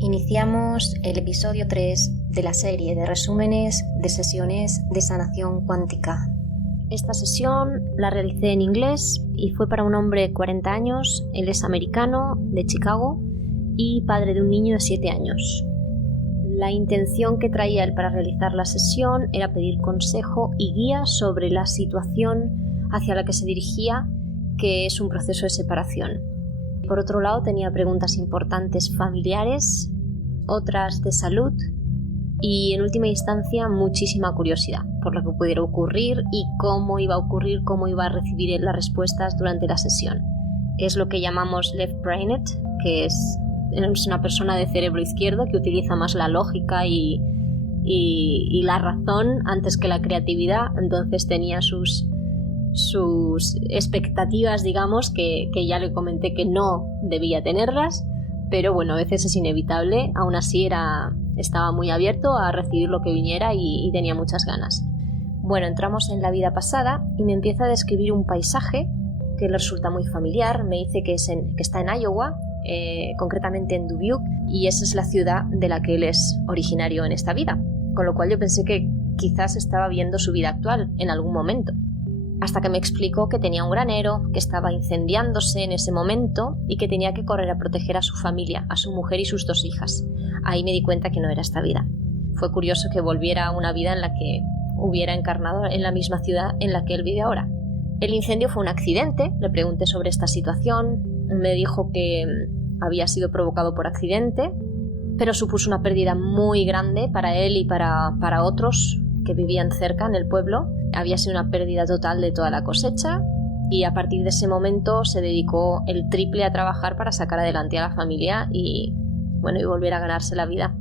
Iniciamos el episodio 3 de la serie de resúmenes de sesiones de sanación cuántica. Esta sesión la realicé en inglés y fue para un hombre de 40 años, él es americano, de Chicago y padre de un niño de 7 años. La intención que traía él para realizar la sesión era pedir consejo y guía sobre la situación hacia la que se dirigía, que es un proceso de separación. Por otro lado, tenía preguntas importantes familiares, otras de salud y, en última instancia, muchísima curiosidad por lo que pudiera ocurrir y cómo iba a ocurrir, cómo iba a recibir las respuestas durante la sesión. Es lo que llamamos left-brained, que es una persona de cerebro izquierdo que utiliza más la lógica y la razón antes que la creatividad. Entonces tenía sus expectativas, digamos, que ya le comenté que no debía tenerlas, pero bueno, a veces es inevitable. Aún así estaba muy abierto a recibir lo que viniera y tenía muchas ganas. Bueno, entramos en la vida pasada y me empieza a describir un paisaje que le resulta muy familiar. Me dice que está en Iowa, concretamente en Dubuque, y esa es la ciudad de la que él es originario en esta vida, con lo cual yo pensé que quizás estaba viendo su vida actual en algún momento. Hasta que me explicó que tenía un granero, que estaba incendiándose en ese momento y que tenía que correr a proteger a su familia, a su mujer y sus 2 hijas. Ahí me di cuenta que no era esta vida. Fue curioso que volviera a una vida en la que hubiera encarnado en la misma ciudad en la que él vive ahora. El incendio fue un accidente, le pregunté sobre esta situación, me dijo que había sido provocado por accidente, pero supuso una pérdida muy grande para él y para otros que vivían cerca en el pueblo. Había sido una pérdida total de toda la cosecha y a partir de ese momento se dedicó el triple a trabajar para sacar adelante a la familia y volver a ganarse la vida.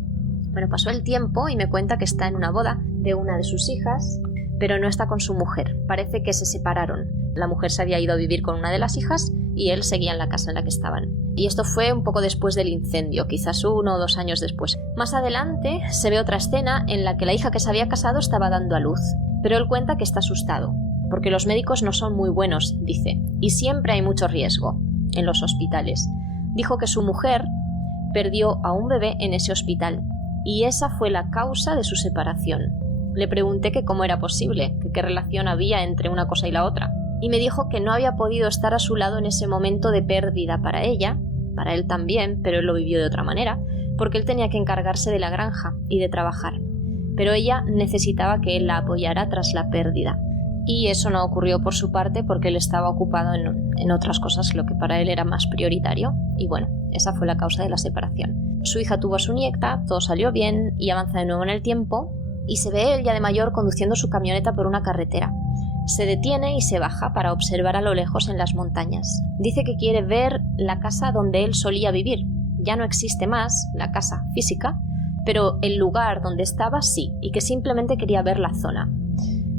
Bueno, pasó el tiempo y me cuenta que está en una boda de una de sus hijas, pero no está con su mujer. Parece que se separaron. La mujer se había ido a vivir con una de las hijas y él seguía en la casa en la que estaban. Y esto fue un poco después del incendio, quizás 1 o 2 años después. Más adelante se ve otra escena en la que la hija que se había casado estaba dando a luz. Pero él cuenta que está asustado, porque los médicos no son muy buenos, dice, y siempre hay mucho riesgo en los hospitales. Dijo que su mujer perdió a un bebé en ese hospital, y esa fue la causa de su separación. Le pregunté que cómo era posible, que qué relación había entre una cosa y la otra, y me dijo que no había podido estar a su lado en ese momento de pérdida para ella, para él también, pero él lo vivió de otra manera, porque él tenía que encargarse de la granja y de trabajar. Pero ella necesitaba que él la apoyara tras la pérdida. Y eso no ocurrió por su parte porque él estaba ocupado en otras cosas, lo que para él era más prioritario. Y bueno, esa fue la causa de la separación. Su hija tuvo a su nieta, todo salió bien y avanza de nuevo en el tiempo. Y se ve él ya de mayor conduciendo su camioneta por una carretera. Se detiene y se baja para observar a lo lejos en las montañas. Dice que quiere ver la casa donde él solía vivir. Ya no existe más la casa física, pero el lugar donde estaba sí, y que simplemente quería ver la zona.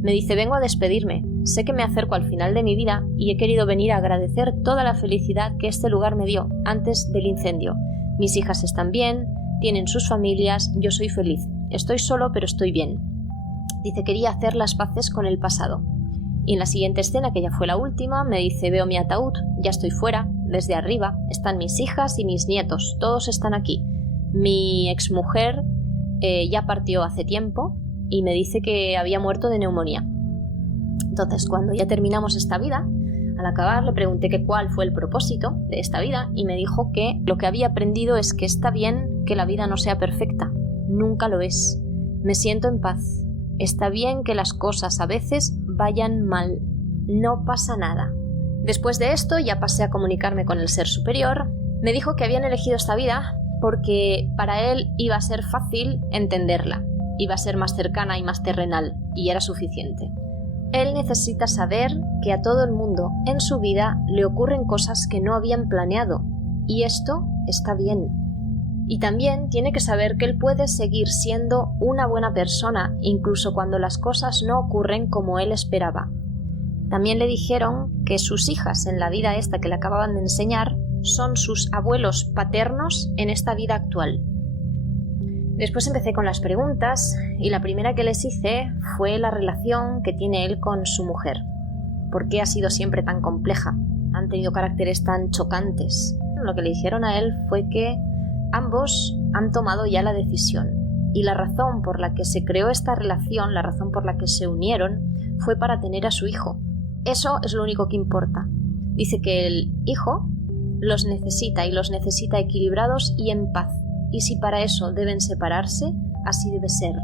Me dice, vengo a despedirme, sé que me acerco al final de mi vida y he querido venir a agradecer toda la felicidad que este lugar me dio antes del incendio. Mis hijas están bien, tienen sus familias, yo soy feliz, estoy solo pero estoy bien. Dice, quería hacer las paces con el pasado. Y en la siguiente escena, que ya fue la última, me dice, veo mi ataúd, ya estoy fuera, desde arriba, están mis hijas y mis nietos, todos están aquí. Mi exmujer ya partió hace tiempo y me dice que había muerto de neumonía. Entonces, cuando ya terminamos esta vida, al acabar le pregunté que cuál fue el propósito de esta vida y me dijo que lo que había aprendido es que está bien que la vida no sea perfecta, nunca lo es. Me siento en paz. Está bien que las cosas a veces vayan mal, no pasa nada. Después de esto ya pasé a comunicarme con el ser superior. Me dijo que habían elegido esta vida porque para él iba a ser fácil entenderla, iba a ser más cercana y más terrenal, y era suficiente. Él necesita saber que a todo el mundo en su vida le ocurren cosas que no habían planeado, y esto está bien. Y también tiene que saber que él puede seguir siendo una buena persona, incluso cuando las cosas no ocurren como él esperaba. También le dijeron que sus hijas en la vida esta que le acababan de enseñar son sus abuelos paternos en esta vida actual. Después empecé con las preguntas y la primera que les hice fue la relación que tiene él con su mujer. ¿Por qué ha sido siempre tan compleja? ¿Han tenido caracteres tan chocantes? Lo que le dijeron a él fue que Ambos han tomado ya la decisión y la razón por la que se creó esta relación, la razón por la que se unieron, fue para tener a su hijo. Eso es lo único que importa. Dice que el hijo los necesita y los necesita equilibrados y en paz. Y si para eso deben separarse, así debe ser.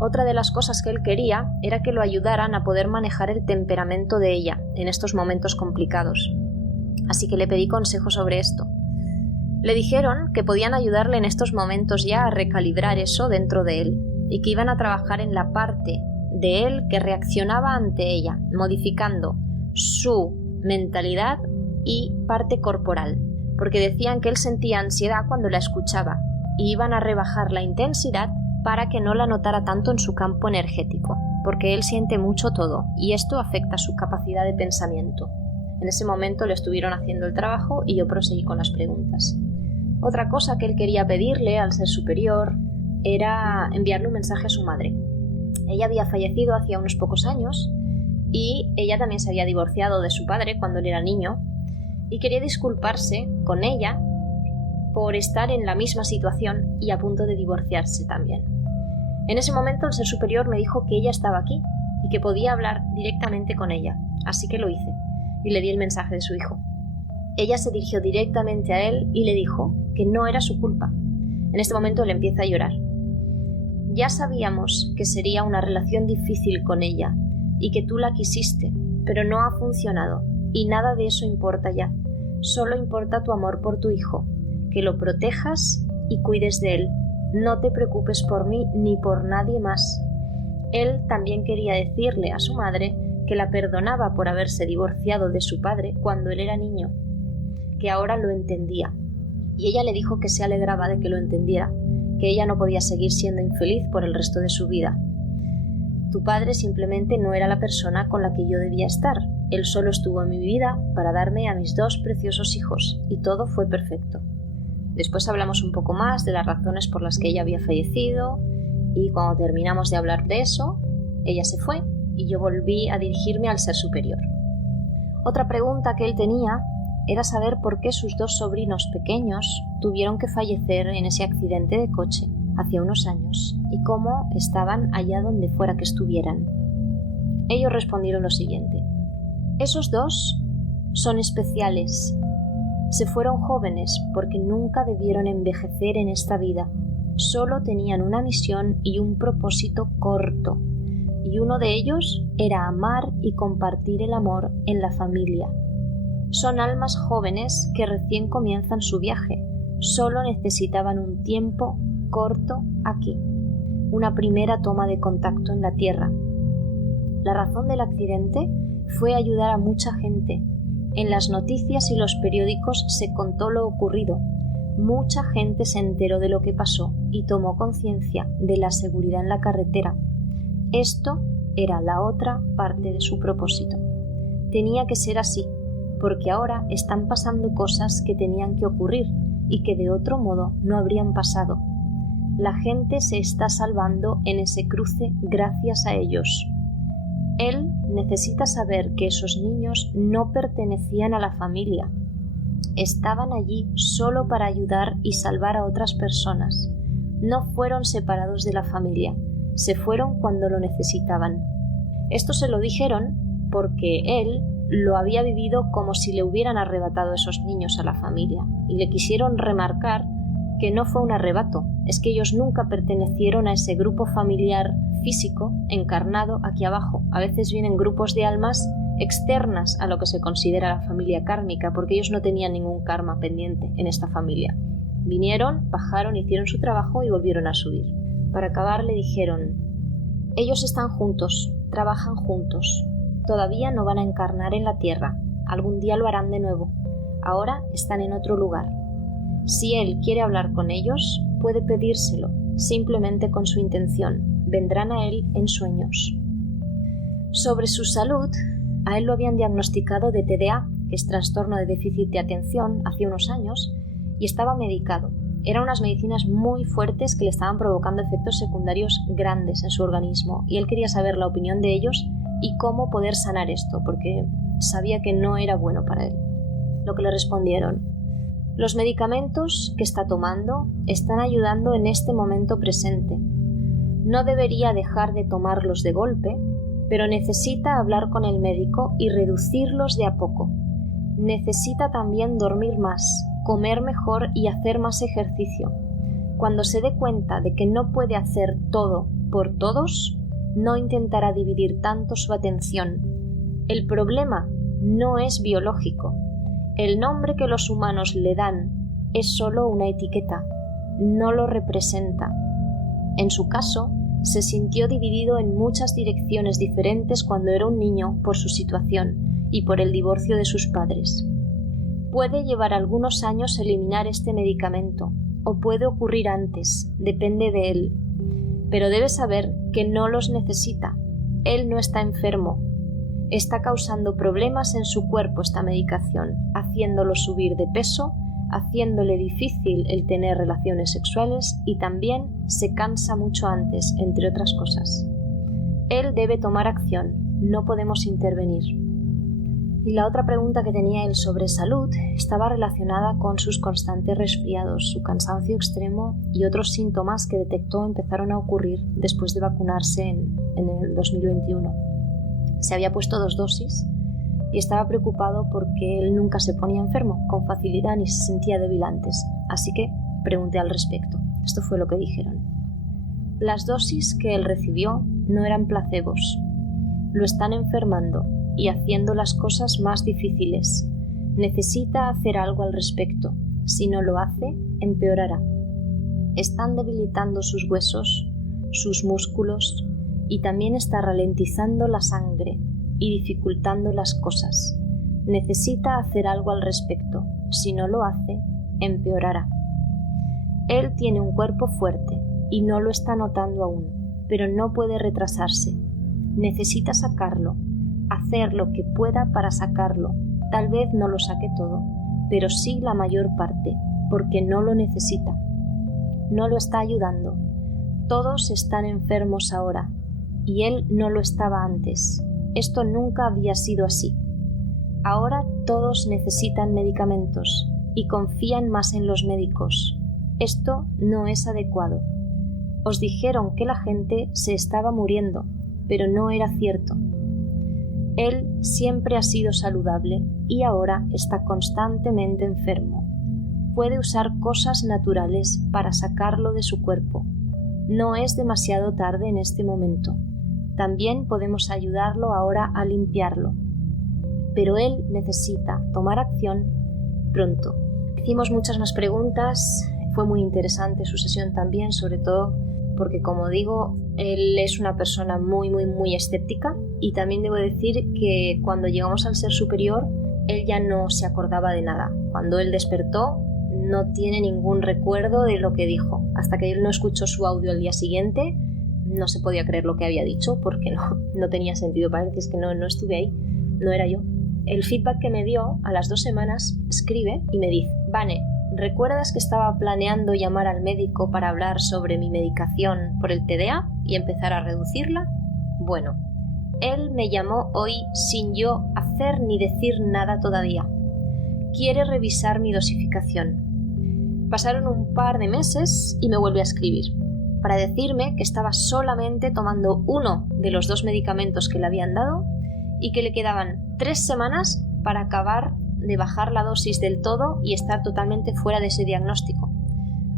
Otra de las cosas que él quería era que lo ayudaran a poder manejar el temperamento de ella en estos momentos complicados. Así que le pedí consejo sobre esto. Le dijeron que podían ayudarle en estos momentos ya a recalibrar eso dentro de él y que iban a trabajar en la parte de él que reaccionaba ante ella, modificando su mentalidad y parte corporal, porque decían que él sentía ansiedad cuando la escuchaba y iban a rebajar la intensidad para que no la notara tanto en su campo energético, porque él siente mucho todo y esto afecta su capacidad de pensamiento. En ese momento le estuvieron haciendo el trabajo y yo proseguí con las preguntas. Otra cosa que él quería pedirle al ser superior era enviarle un mensaje a su madre. Ella había fallecido hacía unos pocos años y ella también se había divorciado de su padre cuando él era niño y quería disculparse con ella por estar en la misma situación y a punto de divorciarse también. En ese momento el ser superior me dijo que ella estaba aquí y que podía hablar directamente con ella, así que lo hice y le di el mensaje de su hijo. Ella se dirigió directamente a él y le dijo que no era su culpa. En este momento él empieza a llorar. Ya sabíamos que sería una relación difícil con ella y que tú la quisiste, pero no ha funcionado y nada de eso importa ya. Solo importa tu amor por tu hijo, que lo protejas y cuides de él. No te preocupes por mí ni por nadie más. Él también quería decirle a su madre que la perdonaba por haberse divorciado de su padre cuando él era niño, que ahora lo entendía. Y ella le dijo que se alegraba de que lo entendiera, que ella no podía seguir siendo infeliz por el resto de su vida. Tu padre simplemente no era la persona con la que yo debía estar. Él solo estuvo en mi vida para darme a mis 2 preciosos hijos, y todo fue perfecto. Después hablamos un poco más de las razones por las que ella había fallecido, y cuando terminamos de hablar de eso, ella se fue y yo volví a dirigirme al ser superior. Otra pregunta que él tenía era saber por qué sus 2 sobrinos pequeños tuvieron que fallecer en ese accidente de coche hace unos años y cómo estaban allá donde fuera que estuvieran. Ellos respondieron lo siguiente: esos 2 son especiales. Se fueron jóvenes porque nunca debieron envejecer en esta vida. Solo tenían una misión y un propósito corto, y uno de ellos era amar y compartir el amor en la familia. Son almas jóvenes que recién comienzan su viaje. Solo necesitaban un tiempo corto aquí, una primera toma de contacto en la Tierra. La razón del accidente fue ayudar a mucha gente. En las noticias y los periódicos se contó lo ocurrido. Mucha gente se enteró de lo que pasó y tomó conciencia de la seguridad en la carretera. Esto era la otra parte de su propósito. Tenía que ser así, porque ahora están pasando cosas que tenían que ocurrir y que de otro modo no habrían pasado. La gente se está salvando en ese cruce gracias a ellos. Él necesita saber que esos niños no pertenecían a la familia. Estaban allí solo para ayudar y salvar a otras personas. No fueron separados de la familia. Se fueron cuando lo necesitaban. Esto se lo dijeron porque él lo había vivido como si le hubieran arrebatado esos niños a la familia, y le quisieron remarcar que no fue un arrebato, es que ellos nunca pertenecieron a ese grupo familiar físico encarnado aquí abajo. A veces vienen grupos de almas externas a lo que se considera la familia kármica, porque ellos no tenían ningún karma pendiente en esta familia. Vinieron, bajaron, hicieron su trabajo y volvieron a subir. Para acabar le dijeron: ellos están juntos, trabajan juntos. Todavía no van a encarnar en la Tierra. Algún día lo harán de nuevo. Ahora están en otro lugar. Si él quiere hablar con ellos, puede pedírselo, simplemente con su intención. Vendrán a él en sueños. Sobre su salud, a él lo habían diagnosticado de TDA, que es trastorno de déficit de atención, hace unos años, y estaba medicado. Eran unas medicinas muy fuertes que le estaban provocando efectos secundarios grandes en su organismo, y él quería saber la opinión de ellos y cómo poder sanar esto, porque sabía que no era bueno para él. Lo que le respondieron: Los medicamentos que está tomando están ayudando en este momento presente. No debería dejar de tomarlos de golpe, pero necesita hablar con el médico y reducirlos de a poco. Necesita también dormir más, comer mejor y hacer más ejercicio. Cuando se dé cuenta de que no puede hacer todo por todos, no intentará dividir tanto su atención. El problema no es biológico. El nombre que los humanos le dan es solo una etiqueta, no lo representa. En su caso, se sintió dividido en muchas direcciones diferentes cuando era un niño por su situación y por el divorcio de sus padres. Puede llevar algunos años eliminar este medicamento, o puede ocurrir antes, depende de él. Pero debe saber que no los necesita. Él no está enfermo. Está causando problemas en su cuerpo esta medicación, haciéndolo subir de peso, haciéndole difícil el tener relaciones sexuales y también se cansa mucho antes, entre otras cosas. Él debe tomar acción, no podemos intervenir. Y la otra pregunta que tenía él sobre salud estaba relacionada con sus constantes resfriados, su cansancio extremo y otros síntomas que detectó empezaron a ocurrir después de vacunarse en el 2021. Se había puesto 2 dosis y estaba preocupado porque él nunca se ponía enfermo con facilidad ni se sentía débil antes, así que pregunté al respecto. Esto fue lo que dijeron. Las dosis que él recibió no eran placebos. Lo están enfermando y haciendo las cosas más difíciles. Necesita hacer algo al respecto. Si no lo hace, empeorará. Están debilitando sus huesos, sus músculos y también está ralentizando la sangre y dificultando las cosas. Necesita hacer algo al respecto. Si no lo hace, empeorará. Él tiene un cuerpo fuerte y no lo está notando aún, pero no puede retrasarse. Necesita sacarlo, hacer lo que pueda para sacarlo. Tal vez no lo saque todo, pero sí la mayor parte, porque no lo necesita. No lo está ayudando. Todos están enfermos ahora, y él no lo estaba antes. Esto nunca había sido así. Ahora todos necesitan medicamentos y confían más en los médicos. Esto no es adecuado. Os dijeron que la gente se estaba muriendo, pero no era cierto. Él siempre ha sido saludable y ahora está constantemente enfermo. Puede usar cosas naturales para sacarlo de su cuerpo. No es demasiado tarde en este momento. También podemos ayudarlo ahora a limpiarlo. Pero él necesita tomar acción pronto. Hicimos muchas más preguntas. Fue muy interesante su sesión también, sobre todo porque, como digo, él es una persona muy escéptica y también debo decir que cuando llegamos al ser superior, él ya no se acordaba de nada. Cuando él despertó, no tiene ningún recuerdo de lo que dijo. Hasta que él no escuchó su audio al día siguiente, no se podía creer lo que había dicho porque no tenía sentido. Parece que es que no estuve ahí, no era yo. El feedback que me dio a las 2 semanas, escribe y me dice: Vane, ¿recuerdas que estaba planeando llamar al médico para hablar sobre mi medicación por el TDA y empezar a reducirla? Bueno, él me llamó hoy sin yo hacer ni decir nada todavía. Quiere revisar mi dosificación. Pasaron un par de meses y me vuelve a escribir para decirme que estaba solamente tomando uno de los 2 medicamentos que le habían dado y que le quedaban 3 semanas para acabar de bajar la dosis del todo y estar totalmente fuera de ese diagnóstico,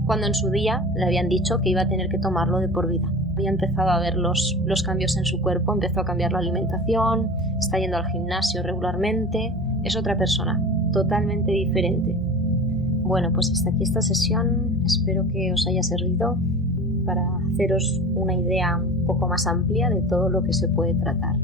cuando en su día le habían dicho que iba a tener que tomarlo de por vida. Había empezado a ver los cambios en su cuerpo, empezó a cambiar la alimentación, está yendo al gimnasio regularmente, es otra persona, totalmente diferente. Bueno, pues hasta aquí esta sesión, espero que os haya servido para haceros una idea un poco más amplia de todo lo que se puede tratar.